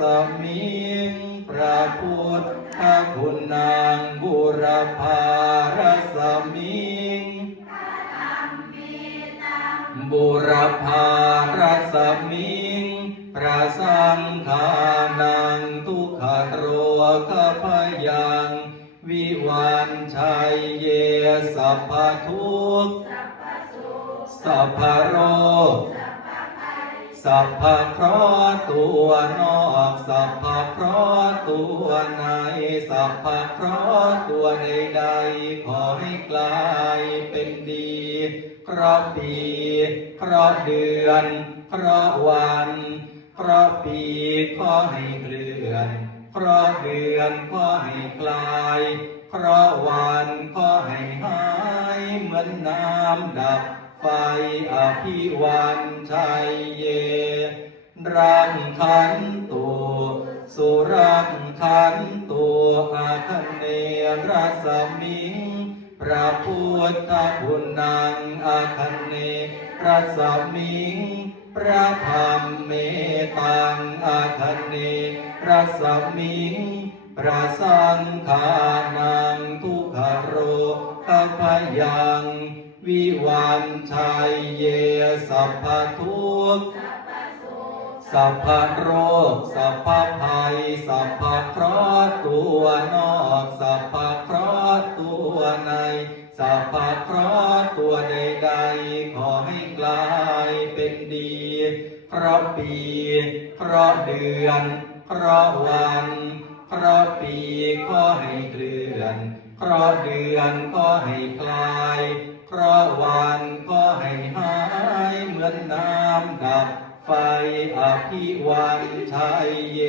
สมิงพระพุทธคุณนางบุรพารสมิงบุรพารสมิงพระสังฆานังทุกขโรคพยังวิวันชัยเยสัพพทุกข์สัพพโรค สัพพะเคราะห์ตัวนอกสัพพะเคราะห์ตัวในสัพพะเคราะห์ตัวใดๆขอให้กลายเป็นดีเคราะห์ปีเคราะห์เดือนเคราะห์วันเคราะห์ปีขอให้เคลื่อนเคราะห์เดือนขอให้คลายเคราะห์วันขอให้หายเหมือนน้ำดับ ไฟอภิวันชัยเย รังคันตุสุรังคันตุอาคเนรัสมิงพระพุทธคุณนางอาคเนรัสมิงพระธรรมเมตังอาคเนรัสมิงพระสังฆานังทุกขโรคพยัง วิวันชัยเยสัพพทุกข์สัพพโรค สัพพภัย สัพพเคราะห์ตัวนอก สัพพเคราะห์ตัวใน สัพพเคราะห์ตัวใดๆ ขอให้กลายเป็นดีเคราะห์ปีเคราะห์เดือนเคราะห์วันเคราะห์ปีขอให้เคลื่อนเคราะห์เดือนก็ให้คลายเค ระวันก็ให้หายเหมือนน้ำดับไฟอภิวันชัยเย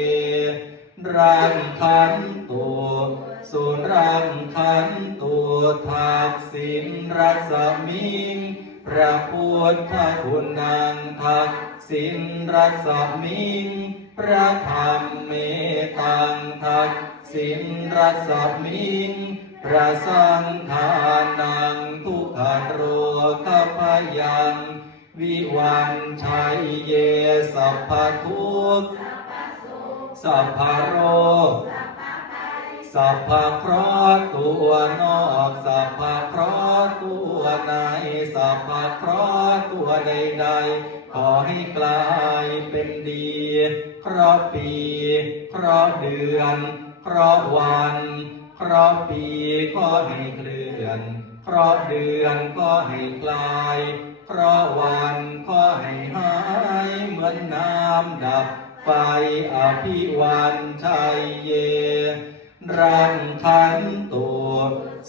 รังคันตัวสุรังคันตัวทักษิณรัศมิงพระพุทธคุณนางทักษิณรัศมิงพระธรรมเมตังทักษิณรัศมิงพระสังฆานัง ทุกขโรคพยัง วิวันชัยเยสัพพทุกสัพพโรคสัพพเคราะห์ตัวนอกสัพพเคราะห์ตัวในสัพพเคราะห์ตัวใดๆ ขอให้กลายเป็นดี เคราะห์ปี เคราะห์เดือน เคราะห์วัน เคราะห์ปีก็ให้เคลื่อน เคราะเดือนก็ให้คลายเคราะวันก็ให้หาย เหมือนน้ำดับไฟอภิวันชัยเย รังคันตัว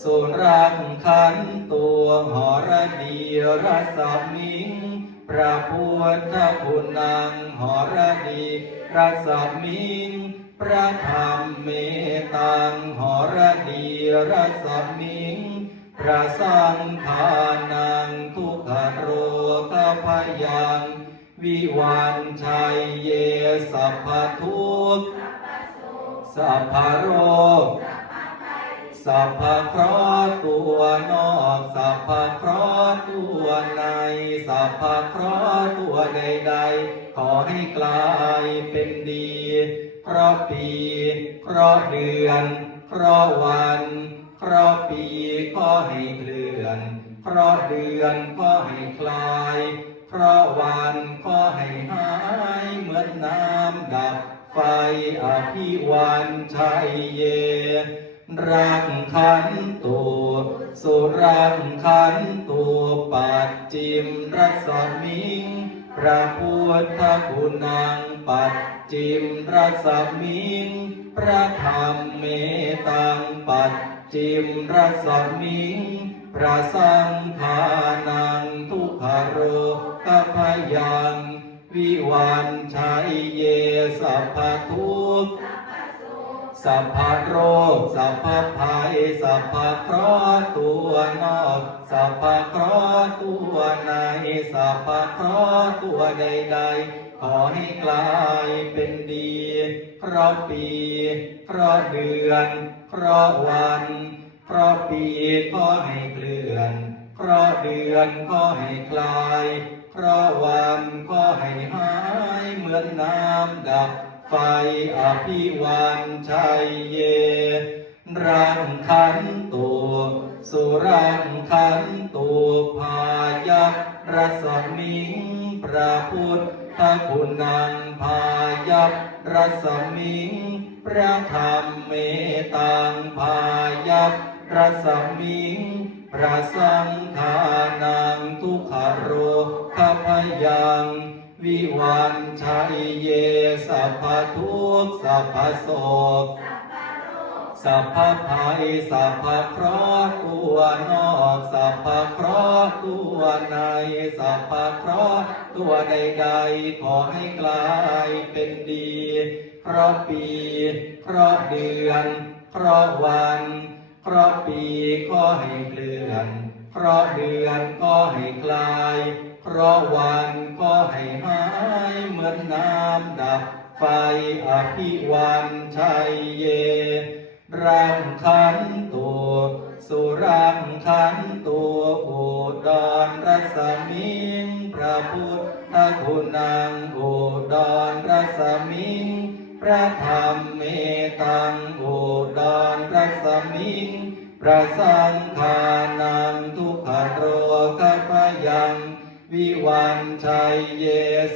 สุรังคันตัวหอระดีรัสมิงพระพุทธคุณนางหอระดีรัสมิงพระธรรมเมตังหอระดีรัสมิง ระสังฆานังทุกขโรคพยัง วิวันชัยเยสัพพทุกข์สัพพโรคสัพพเคราะห์ตัวนอกสัพพเคราะห์ตัวในสัพพเคราะห์ตัวใดๆ ขอให้กลายเป็นดีเคราะห์ปีเคราะห์เดือนเคราะห์วัน เคราะปีก็ให้เคลื่อนเคราะเดือนก็ให้คลายเคราะวันก็ให้หายเหมือนน้ำดับไฟอภิวันชัยเย รังคันตัวสุรังคันตัวปัจจิมรัสมิง พระพุทธคุณนางปัจจิมรัสมิง พระธรรมเมตังปัจ จิมรสมิงพระสังฆานังทุกขโรคพยัง วิวันชัยเยสัพพทุกสัพพโรคสัพพภัยสัพพเคราะห์ตัวนอกสัพพเคราะห์ตัวในสัพพเคราะห์ตัวใดๆขอให้กลายเป็นดี เคราะปีเคราะเดือนเคราะวันเคราะปีก็ให้เคลื่อนเคราะเดือนก็ให้คลายเคราะวันก็ให้หายเหมือนน้ำดับไฟอภิวันชัยเย รังคันตุสุรังคันตุพายักรัมิงพระพุทธคุณังพายักรัศมิงพระธรรมเมตังพายัพรัศมิงพระสังฆานังทุกขโรขพยังวิวันชัยเยสัพพทุกสัพพโศก สัพพภัยสัพพเคราะห์ตัวนอกสัพพเคราะห์ตัวในสัพพเคราะห์ตัวใดๆขอให้กลายเป็นดีเพราะปีเพราะเดือนเพราะวันเพราะปีก็ให้เคลื่อนเพราะเดือนก็ให้คลายเพราะวันก็ให้หายเหมือนน้ำดับไฟอภิวันชัยเย รังคันตัวสุรังคันตัวอุดรรัศมิงพระพุทธคุณังอุดรรัศมิงพระธรรมเมตังอุดรรัศมิงพระสังฆานังทุกขโรคพยัง วิวันชัยเย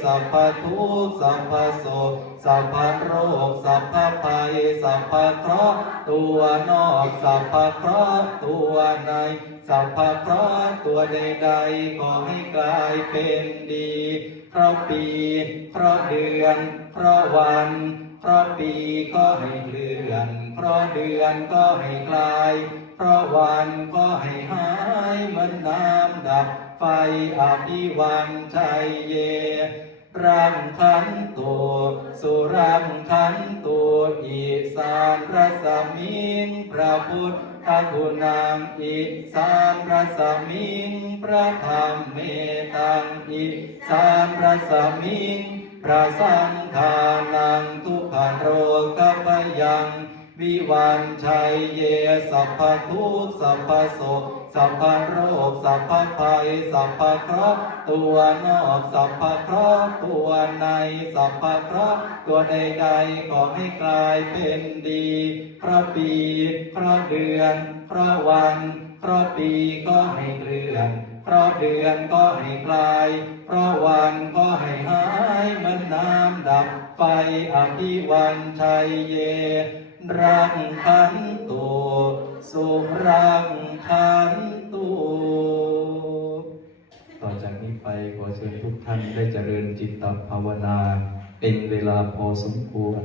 สัพพทุกสัพพโศกสัพพโรคสัพพภัยสัพพเคราะห์ตัวนอกสัพพเคราะห์ตัวใน สัพพเคราะห์ตัวใดๆขอให้กลายเป็นดี เพราะปี เพราะเดือน เพราะวัน เพราะปีก็ให้เคลื่อน เพราะเดือนก็ให้คลาย เพราะวันก็ให้หายเหมือนน้ำดับ ไฟอภิวันชัยเย รังคันตุสุรังคันตุอิสานรัสมิงพระพุทธคุณังอิสานรัสมิงพระธรรมเมตังอิสานรัสมิงพระสังฆานังทุกขโรคพยัง วิวันชัยเยสัพพทุกสัพพโศกสัพพโรคสัพพภัยสัพพเคราะห์ตัวนอกสัพพเคราะห์ตัวในสัพพเคราะห์ตัวใดๆขอให้กลายเป็นดี พระปี พระเดือน พระวัน พระปีก็ให้เคลื่อนพระเดือนก็ให้คลาย พระวันก็ให้หายเหมือนน้ำดับ ไฟอภิวันชัยเย รังคันตุสุรังคันตุต่อจากนี้ไปขอเชิญทุกท่านได้เจริญจิตตภาวนา เป็นเวลาพอสมควร